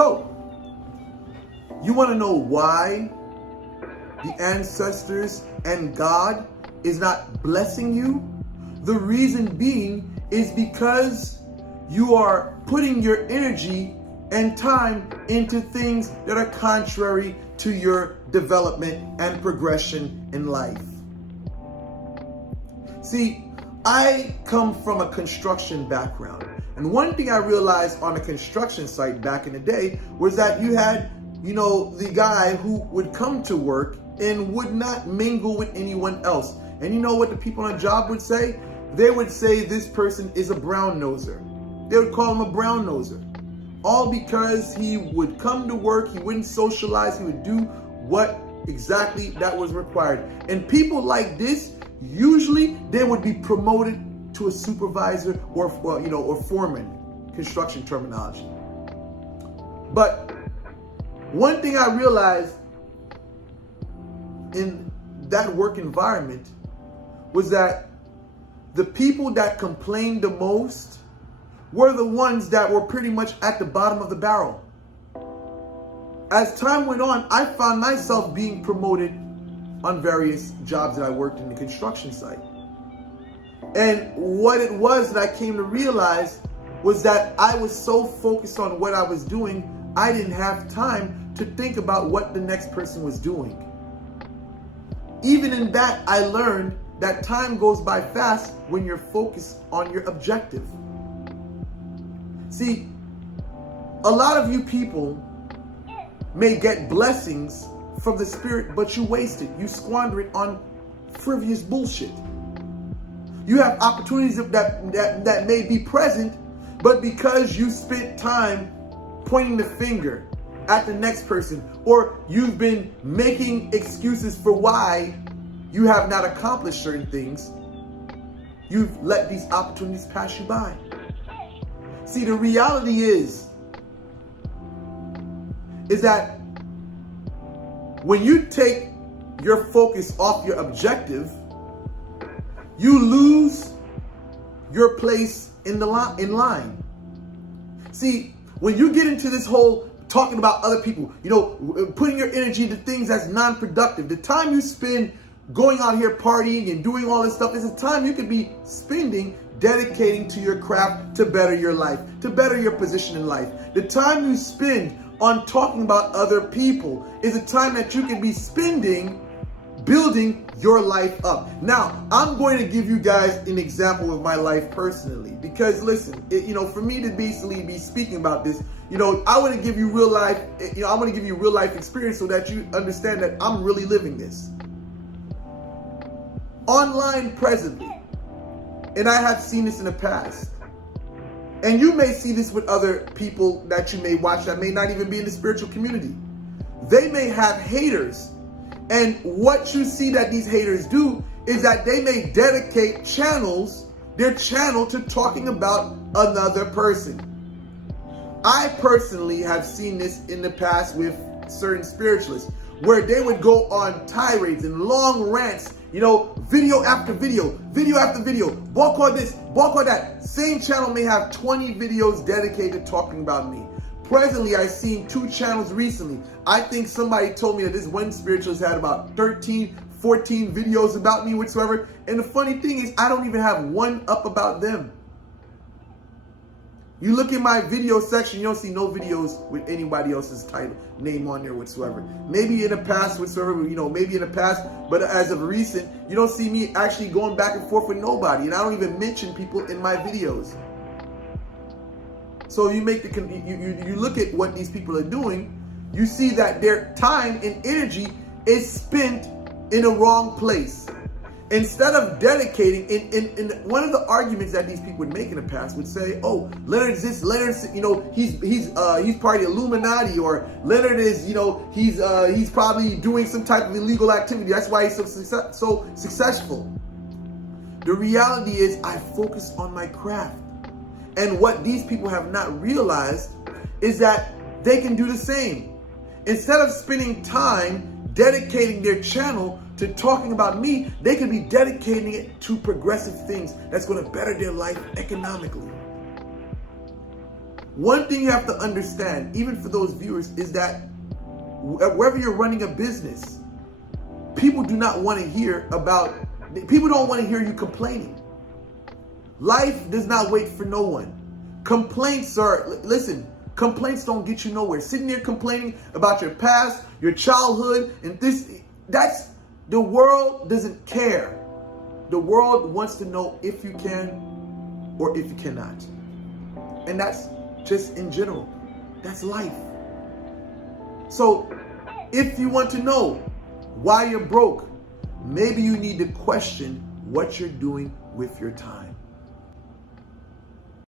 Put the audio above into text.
So, you want to know why the ancestors and God is not blessing you? The reason being is because you are putting your energy and time into things that are contrary to your development and progression in life. See, I come from a construction background. And one thing I realized on a construction site back in the day was that you had, the guy who would come to work and would not mingle with anyone else. And you know what the people on the job would say? They would say this person is a brown noser. They would call him a brown noser. All because he would come to work, he wouldn't socialize, he would do what exactly that was required. And people like this, usually they would be promoted to a supervisor or foreman, construction terminology. But one thing I realized in that work environment was that the people that complained the most were the ones that were pretty much at the bottom of the barrel. As time went on, I found myself being promoted on various jobs that I worked in the construction site. And what it was that I came to realize was that I was so focused on what I was doing, I didn't have time to think about what the next person was doing. Even in that, I learned that time goes by fast when you're focused on your objective. See, a lot of you people may get blessings from the Spirit, but you waste it. You squander it on frivolous bullshit. You have opportunities that may be present, but because you spent time pointing the finger at the next person, or you've been making excuses for why you have not accomplished certain things, you've let these opportunities pass you by. See, the reality is that when you take your focus off your objective, you lose your place in line. See, when you get into this whole talking about other people, putting your energy into things that's non-productive, the time you spend going out here partying and doing all this stuff is a time you could be spending dedicating to your craft to better your life, to better your position in life. The time you spend on talking about other people is a time that you can be spending building your life up. Now, I'm going to give you guys an example of my life personally, because listen, for me to basically be speaking about this, I want to give you real life, I want to give you real life experience so that you understand that I'm really living this. Online presently, and I have seen this in the past, and you may see this with other people that you may watch that may not even be in the spiritual community. They may have haters, and what you see that these haters do is that they may dedicate their channel to talking about another person. I personally have seen this in the past with certain spiritualists, where they would go on tirades and long rants, video after video, video after video, walk on this, walk on that. Same channel may have 20 videos dedicated to talking about me. Presently, I've seen 2 channels recently. I think somebody told me that this one spiritualist had about 13, 14 videos about me whatsoever. And the funny thing is, I don't even have one up about them. You look in my video section, you don't see no videos with anybody else's title, name on there whatsoever. Maybe in the past whatsoever, maybe in the past, but as of recent, you don't see me actually going back and forth with nobody. And I don't even mention people in my videos. So you make you look at what these people are doing, you see that their time and energy is spent in the wrong place. Instead of dedicating, in one of the arguments that these people would make in the past would say, oh, Leonard's this, Leonard's, he's part of the Illuminati, or Leonard is, he's probably doing some type of illegal activity. That's why he's so successful. The reality is I focus on my craft. And what these people have not realized is that they can do the same. Instead of spending time dedicating their channel to talking about me, they could be dedicating it to progressive things that's going to better their life economically. One thing you have to understand, even for those viewers, is that wherever you're running a business, people do not want to hear about, people don't want to hear you complaining. Life does not wait for no one. Complaints complaints don't get you nowhere. Sitting there complaining about your past, your childhood, and the world doesn't care. The world wants to know if you can or if you cannot. And that's just in general. That's life. So if you want to know why you're broke, maybe you need to question what you're doing with your time.